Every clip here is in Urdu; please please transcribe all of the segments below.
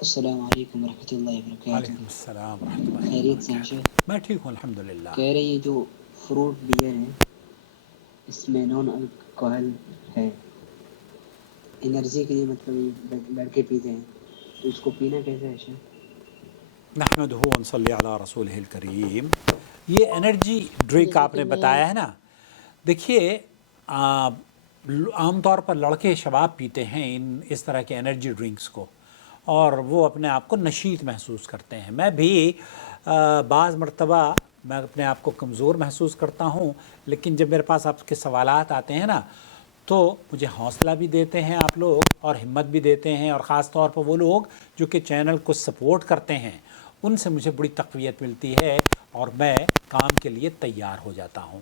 السلام علیکم ورحمۃ اللہ وبرکاتہ. وعلیکم السلام ورحمۃ اللہ خیریت سے ہیں وبرکاتہ. شیخ؟ میں ٹھیک ہوں الحمدللہ. کہہ رہے یہ جو فروٹ بیئر ہے اس میں نان الکوہل ہے، انرجی کے لیے مطلب یہ لڑکے پیتے ہیں، تو اس کو پینا کیسے ہے شیخ؟ نحمدہ ونصلی علی رسولہ الکریم. یہ انرجی ڈرنک جیسے آپ کہ نے میں بتایا ہے نا، دیکھیے عام طور پر لڑکے شباب پیتے ہیں اس طرح کے انرجی ڈرنکس کو، اور وہ اپنے آپ کو نشیط محسوس کرتے ہیں. میں بھی بعض مرتبہ میں اپنے آپ کو کمزور محسوس کرتا ہوں، لیکن جب میرے پاس آپ کے سوالات آتے ہیں نا تو مجھے حوصلہ بھی دیتے ہیں آپ لوگ اور ہمت بھی دیتے ہیں، اور خاص طور پر وہ لوگ جو کہ چینل کو سپورٹ کرتے ہیں ان سے مجھے بڑی تقویت ملتی ہے اور میں کام کے لیے تیار ہو جاتا ہوں.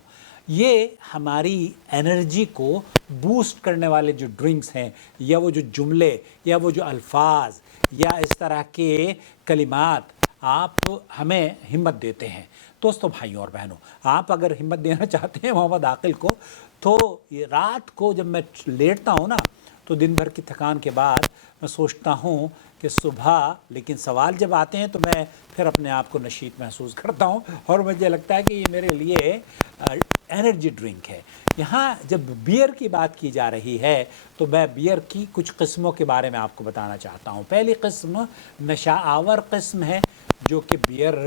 یہ ہماری انرجی کو بوسٹ کرنے والے جو ڈرنکس ہیں، یا وہ جو جملے یا وہ جو الفاظ یا اس طرح کے کلمات آپ ہمیں ہمت دیتے ہیں. دوستو، بھائیوں اور بہنوں، آپ اگر ہمت دینا چاہتے ہیں محمد عاقل کو، تو یہ رات کو جب میں لیٹتا ہوں نا تو دن بھر کی تھکان کے بعد میں سوچتا ہوں کہ صبح لیکن سوال جب آتے ہیں تو میں پھر اپنے آپ کو نشیط محسوس کرتا ہوں، اور مجھے لگتا ہے کہ یہ میرے لیے انرجی ڈرنک ہے. یہاں جب بیئر کی بات کی جا رہی ہے تو میں بیئر کی کچھ قسموں کے بارے میں آپ کو بتانا چاہتا ہوں. پہلی قسم نشہ آور قسم ہے، جو کہ بیئر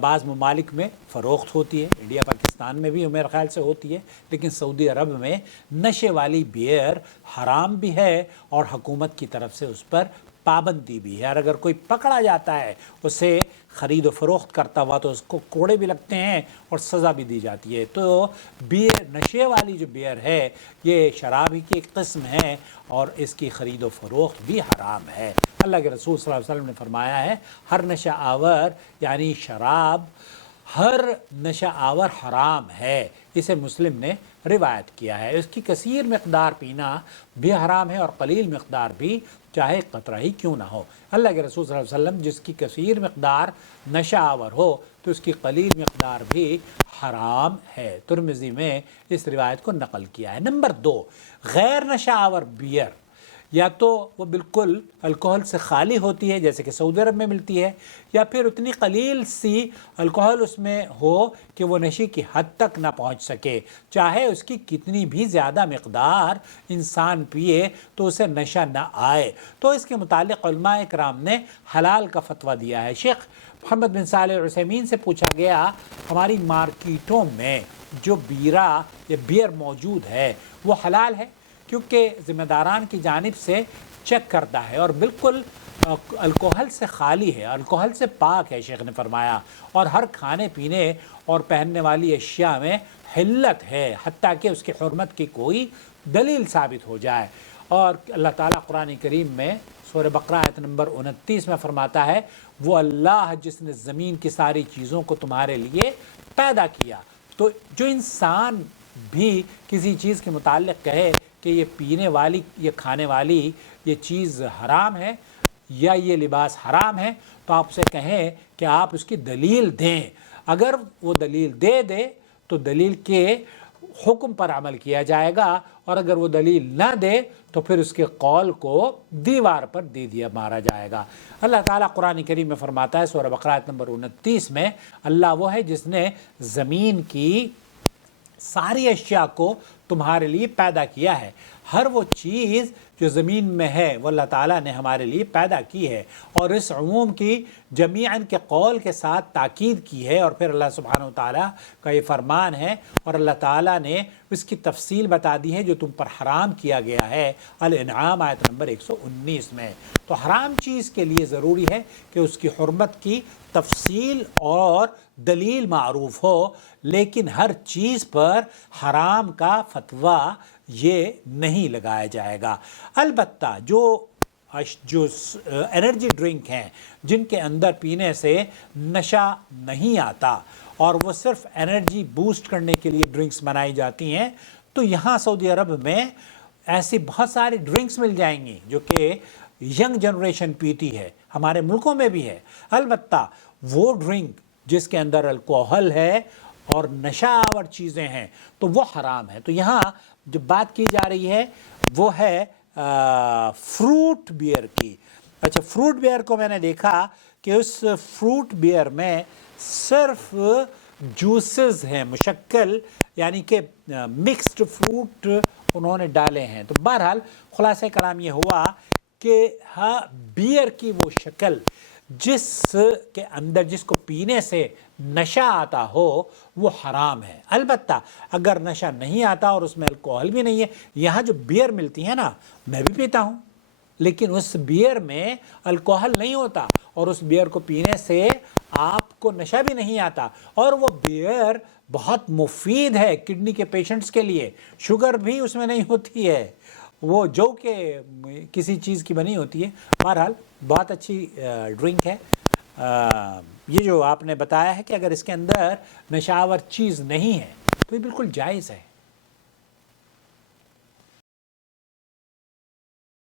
بعض ممالک میں فروخت ہوتی ہے، انڈیا پاکستان میں بھی میرے خیال سے ہوتی ہے، لیکن سعودی عرب میں نشے والی بیئر حرام بھی ہے اور حکومت کی طرف سے اس پر پابندی بھی ہے، اور اگر کوئی پکڑا جاتا ہے اسے خرید و فروخت کرتا ہوا تو اس کو کوڑے بھی لگتے ہیں اور سزا بھی دی جاتی ہے. تو بیئر، نشے والی جو بیئر ہے، یہ شراب ہی کی ایک قسم ہے اور اس کی خرید و فروخت بھی حرام ہے. اللہ کے رسول صلی اللہ علیہ وسلم نے فرمایا ہے ہر نشہ آور یعنی شراب، ہر نشہ آور حرام ہے. اسے مسلم نے روایت کیا ہے. اس کی کثیر مقدار پینا بھی حرام ہے اور قلیل مقدار بھی، چاہے قطرہ ہی کیوں نہ ہو. اللہ کے رسول صلی اللہ علیہ وسلم جس کی کثیر مقدار نشہ آور ہو تو اس کی قلیل مقدار بھی حرام ہے. ترمذی میں اس روایت کو نقل کیا ہے. نمبر 2، غیر نشہ آور بیئر یا تو وہ بالکل الکوہل سے خالی ہوتی ہے جیسے کہ سعودی عرب میں ملتی ہے، یا پھر اتنی قلیل سی الکوہل اس میں ہو کہ وہ نشے کی حد تک نہ پہنچ سکے. چاہے اس کی کتنی بھی زیادہ مقدار انسان پیے تو اسے نشہ نہ آئے. تو اس کے متعلق علماء کرام نے حلال کا فتویٰ دیا ہے. شیخ محمد بن صالح العثیمین سے پوچھا گیا ہماری مارکیٹوں میں جو بیرا یا بیئر موجود ہے وہ حلال ہے؟ کیونکہ ذمہ داران کی جانب سے چیک کرتا ہے اور بالکل الکوہل سے خالی ہے، الکوہل سے پاک ہے. شیخ نے فرمایا اور ہر کھانے پینے اور پہننے والی اشیاء میں حلت ہے حتیٰ کہ اس کی حرمت کی کوئی دلیل ثابت ہو جائے. اور اللہ تعالیٰ قرآن کریم میں سورہ بقرہ آیت نمبر 29 میں فرماتا ہے وہ اللہ جس نے زمین کی ساری چیزوں کو تمہارے لیے پیدا کیا. تو جو انسان بھی کسی چیز کے متعلق کہے کہ یہ پینے والی، یہ کھانے والی یہ چیز حرام ہے یا یہ لباس حرام ہے، تو آپ سے کہیں کہ آپ اس کی دلیل دیں. اگر وہ دلیل دے دے تو دلیل کے حکم پر عمل کیا جائے گا، اور اگر وہ دلیل نہ دے تو پھر اس کے قول کو دیوار پر دے دیا مارا جائے گا. اللہ تعالیٰ قرآن کریم میں فرماتا ہے سورہ بقرہ آیت نمبر 29 میں اللہ وہ ہے جس نے زمین کی ساری اشیاء کو تمہارے لیے پیدا کیا ہے. ہر وہ چیز جو زمین میں ہے وہ اللہ تعالیٰ نے ہمارے لیے پیدا کی ہے، اور اس عموم کی جمیعاً کے قول کے ساتھ تاکید کی ہے. اور پھر اللہ سبحانہ وتعالیٰ کا یہ فرمان ہے اور اللہ تعالیٰ نے اس کی تفصیل بتا دی ہے جو تم پر حرام کیا گیا ہے. الانعام آیت نمبر 119 میں. تو حرام چیز کے لیے ضروری ہے کہ اس کی حرمت کی تفصیل اور دلیل معروف ہو، لیکن ہر چیز پر حرام کا فتویٰ یہ نہیں لگایا جائے گا. البتہ جو انرجی ڈرنک ہیں جن کے اندر پینے سے نشہ نہیں آتا اور وہ صرف انرجی بوسٹ کرنے کے لیے ڈرنکس بنائی جاتی ہیں، تو یہاں سعودی عرب میں ایسی بہت ساری ڈرنکس مل جائیں گی جو کہ ینگ جنریشن پیتی ہے، ہمارے ملکوں میں بھی ہے. البتہ وہ ڈرنک جس کے اندر الکوہل ہے اور نشہ آور چیزیں ہیں تو وہ حرام ہے. تو یہاں جو بات کی جا رہی ہے وہ ہے فروٹ بیئر کی. اچھا فروٹ بیئر کو میں نے دیکھا کہ اس فروٹ بیئر میں صرف جوسز ہیں مشکل، یعنی کہ مکسڈ فروٹ انہوں نے ڈالے ہیں. تو بہرحال خلاصہ کلام یہ ہوا کہ ہاں بیئر کی وہ شکل جس کے اندر جس کو پینے سے نشہ آتا ہو وہ حرام ہے. البتہ اگر نشہ نہیں آتا اور اس میں الکوہل بھی نہیں ہے، یہاں جو بیئر ملتی ہے نا میں بھی پیتا ہوں، لیکن اس بیئر میں الکوہل نہیں ہوتا اور اس بیئر کو پینے سے آپ کو نشہ بھی نہیں آتا، اور وہ بیئر بہت مفید ہے کڈنی کے پیشنٹس کے لیے. شوگر بھی اس میں نہیں ہوتی ہے، وہ جو کہ کسی چیز کی بنی ہوتی ہے. بہرحال بہت اچھی ڈرنک ہے. یہ جو آپ نے بتایا ہے کہ اگر اس کے اندر نشہ آور چیز نہیں ہے تو یہ بالکل جائز ہے.